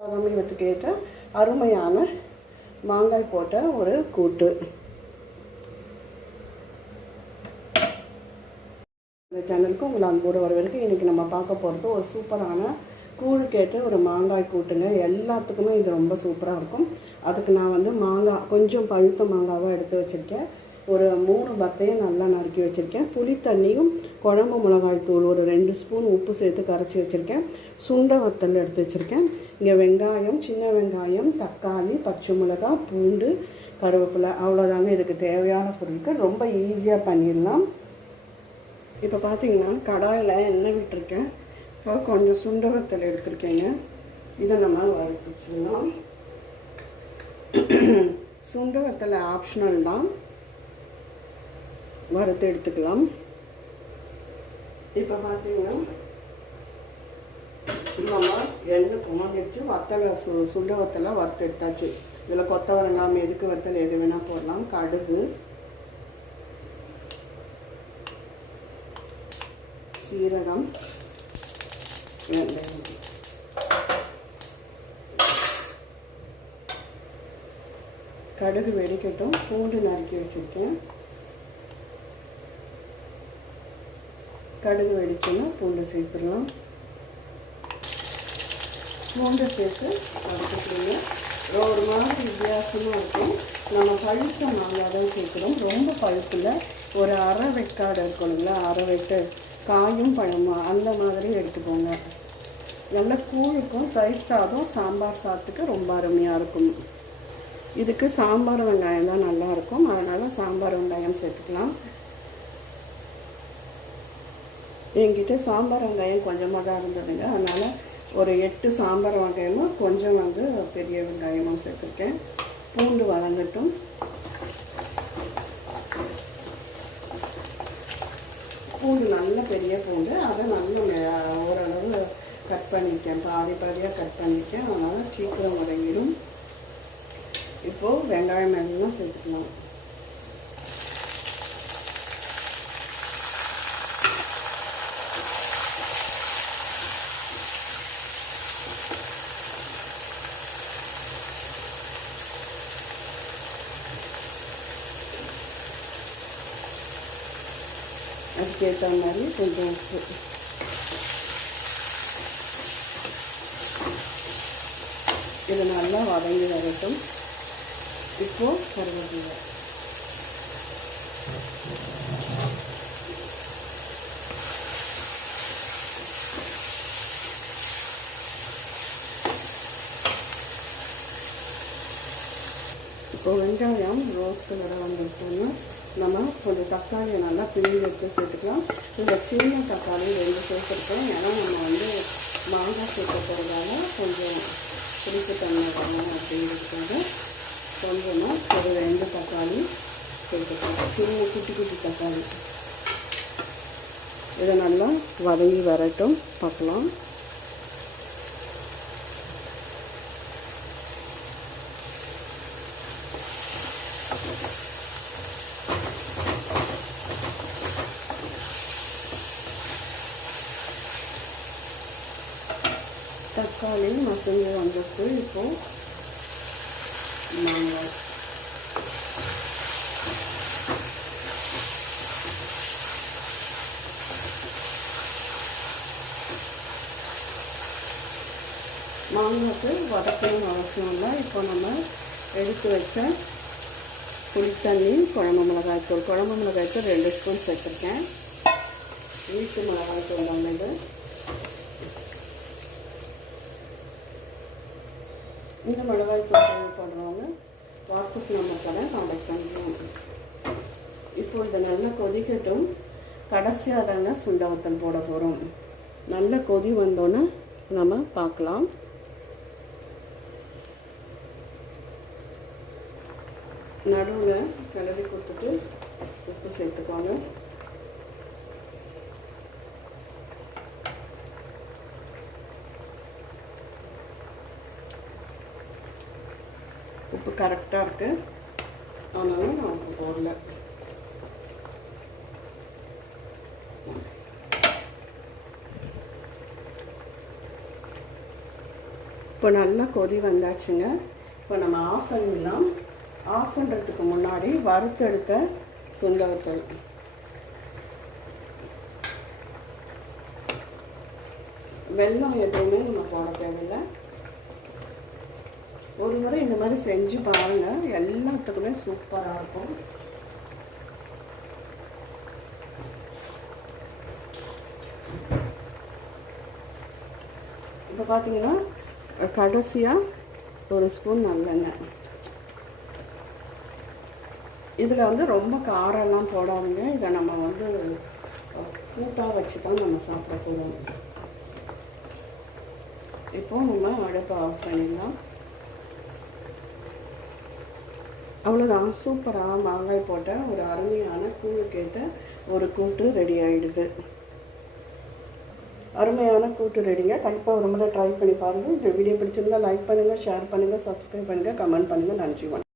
சமையலுக்கு ஏற்ற அருமையான மாங்காய் போட்ட ஒரு கூட்டு. இந்த சேனலுக்கு உங்களை அன்போடு வரவேற்கு இன்றைக்கி நம்ம பார்க்க போகிறது ஒரு சூப்பரான கூழுக்கேற்ற ஒரு மாங்காய் கூட்டுங்க. எல்லாத்துக்குமே இது ரொம்ப சூப்பராக இருக்கும். அதுக்கு நான் வந்து மாங்காய் கொஞ்சம் பழுத்த மாங்காவாக எடுத்து வச்சுருக்கேன். ஒரு மூணு பத்தையும் நல்லா நறுக்கி வச்சுருக்கேன். புளி தண்ணியும் குழம்பு மிளகாய் தூள் ஒரு ரெண்டு ஸ்பூன் உப்பு சேர்த்து கரைச்சி வச்சுருக்கேன். சுண்டை வத்தல் எடுத்து வச்சுருக்கேன். இங்கே வெங்காயம் சின்ன வெங்காயம் தக்காளி பச்சை மிளகாய் பூண்டு கருவேப்பிலை அவ்வளோதாங்க இதுக்கு தேவையான பொருட்கள். ரொம்ப ஈஸியாக பண்ணிடலாம். இப்போ பார்த்தீங்கன்னா கடாயில் எண்ணெய் விட்டுருக்கேன். இப்போ கொஞ்சம் சுண்டவத்தல் எடுத்திருக்கேங்க. இதை நம்ம வறுத்து வச்சிடலாம். சுண்டவத்தல் ஆப்ஷனல் தான். வறுத்து எடுத்துக்கலாம். இப்போ பார்த்தீங்கன்னா நம்ம எண்ணெய் புமாந்துடுச்சு வத்தலை சு சுண்ட வத்தலை வறுத்து எடுத்தாச்சு. இதில் கொத்தவரங்காய் மெதுக்கு வத்தல் எது வேணால் போடலாம். கடுகு சீரகம் கடுகு வெடிக்கட்டும். பூண்டு நறுக்கி வச்சுருக்கேன். கடுகு வெடிச்சோன்னா பூண்டு சேர்த்துடலாம். பூண்டு சேர்த்து வறுத்துக்கிறீங்க ஒரு மாதிரி வித்தியாசமாக இருக்கும் நம்ம பழுத்த மாங்காய் தான் சேர்க்குறோம். ரொம்ப பழுப்பில் ஒரு அரை வெக்காடு இருக்கணுங்களா அரை வெட்டு காயும் பழமும் அந்த மாதிரி எடுத்துக்கோங்க. நல்ல கூழுக்கும் தயிர் சாதம் சாம்பார் சாதத்துக்கு ரொம்ப அருமையாக இருக்கும். இதுக்கு சாம்பார் வெங்காயம் தான் நல்லாயிருக்கும் அதனால் சாம்பார் வெங்காயம் சேர்த்துக்கலாம். என்கிட்ட சாம்பார் வெங்காயம் கொஞ்சமாக தான் இருந்ததுங்க. அதனால் ஒரு எட்டு சாம்பார் வெங்காயமும் கொஞ்சம் வந்து பெரிய வெங்காயமும் சேர்த்துருக்கேன். பூண்டு வதங்கட்டும். பூண்டு நல்ல பெரிய பூண்டு. அதை நல்ல ஓரளவு கட் பண்ணியிருக்கேன் பாதி பாதியாக கட் பண்ணிட்டேன். அதனால் சீக்கிரம் வதங்கிடும். இப்போது வெங்காயம் எல்லாம் சேர்த்துக்கலாம். அதுக்கேற்ற மாதிரி கொஞ்சம் உப்பு. இது நல்லா வதங்கி வரட்டும். இப்போ கருவேப்பிலை. இப்போ வெங்காயம் ரோஸ் கலராக வந்துருக்கோன்னா நம்ம கொஞ்சம் தக்காளியை நல்லா பிழிஞ்சு எடுத்து சேர்த்துக்கலாம். இந்த சின்ன தக்காளி ரெண்டு சேர்த்துருக்கோம். ஏன்னா நம்ம வந்து மாங்காய் சேர்க்க போகிறதால கொஞ்சம் புளிப்பு தன்மை வரணும் அப்படிங்கிறதுக்காக கொஞ்சமாக ஒரு ரெண்டு தக்காளி சேர்த்துக்கலாம். சின்ன குட்டி குட்டி தக்காளி. இதை நல்லா வதங்கி வரட்டும். பார்க்கலாம். தக்காளி மசிஞ்சு வந்துட்டு இப்போ மாங்காய் மாங்காய்க்கு வதக்கணும் அவசியம் இல்லை இப்போ நம்ம எடுத்து வச்ச புளித்தண்ணி குழம்பு மிளகாய் தூள் குழம்பு மிளகாய் தூள் ரெண்டு ஸ்பூன் சேர்த்துருக்கேன் வீட்டு மிளகாய் தூள் தான் இது இந்த மிளகாய் தூள் தேவைப்படுறவங்க வாட்ஸ்அப் நம்பர் கூட காண்டாக்ட் பண்ணிக்கலாம் இப்போ இதை நல்லா கொதிக்கட்டும். கடைசியாக தாங்க சுண்டவத்தல் போட போகிறோம் நல்ல கொதி வந்தோன்னே நம்ம பார்க்கலாம். நடுவில் கிளறி கொடுத்துட்டு உப்பு சேர்த்துக்கோங்க. உப்பு கரெக்டாக இருக்குது அதனால நான் உப்பு போடல. இப்போ நல்லா கொதி வந்தாச்சுங்க. இப்போ நம்ம ஆஃப் பண்ணிடலாம். ஆஃப் பண்ணுறதுக்கு முன்னாடி வறுத்தெடுத்த சுண்டவத்தல் வெல்லம் எதுவுமே நம்ம போட தேவையில்லை. ஒரு முறை இந்த மாதிரி செஞ்சு பாருங்கள் எல்லாத்துக்குமே சூப்பராக இருக்கும். இப்போ பார்த்தீங்கன்னா கடைசியாக ஒரு ஸ்பூன் நல்லெண்ணெய். இதில் வந்து ரொம்ப காரம்லாம் போடாதுங்க. இதை நம்ம வந்து கூட்டாக வச்சு தான் நம்ம சாப்பிட போகிறோம் இப்போ நம்ம அடுப்பை ஆஃப் பண்ணிடலாம். அவ்வளோதான் சூப்பராக மாங்காய் போட்ட ஒரு அருமையான கூழுக்கேற்ற ஒரு கூட்டு ரெடி ஆகிடுது அருமையான கூட்டு ரெடிங்க கண்டிப்பாக ஒரு முறை ட்ரை பண்ணி பாருங்கள் இந்த வீடியோ பிடிச்சிருந்தா லைக் பண்ணுங்கள் ஷேர் பண்ணுங்கள் சப்ஸ்கிரைப் பண்ணுங்கள் கமெண்ட் பண்ணுங்கள் நன்றி வணக்கம்.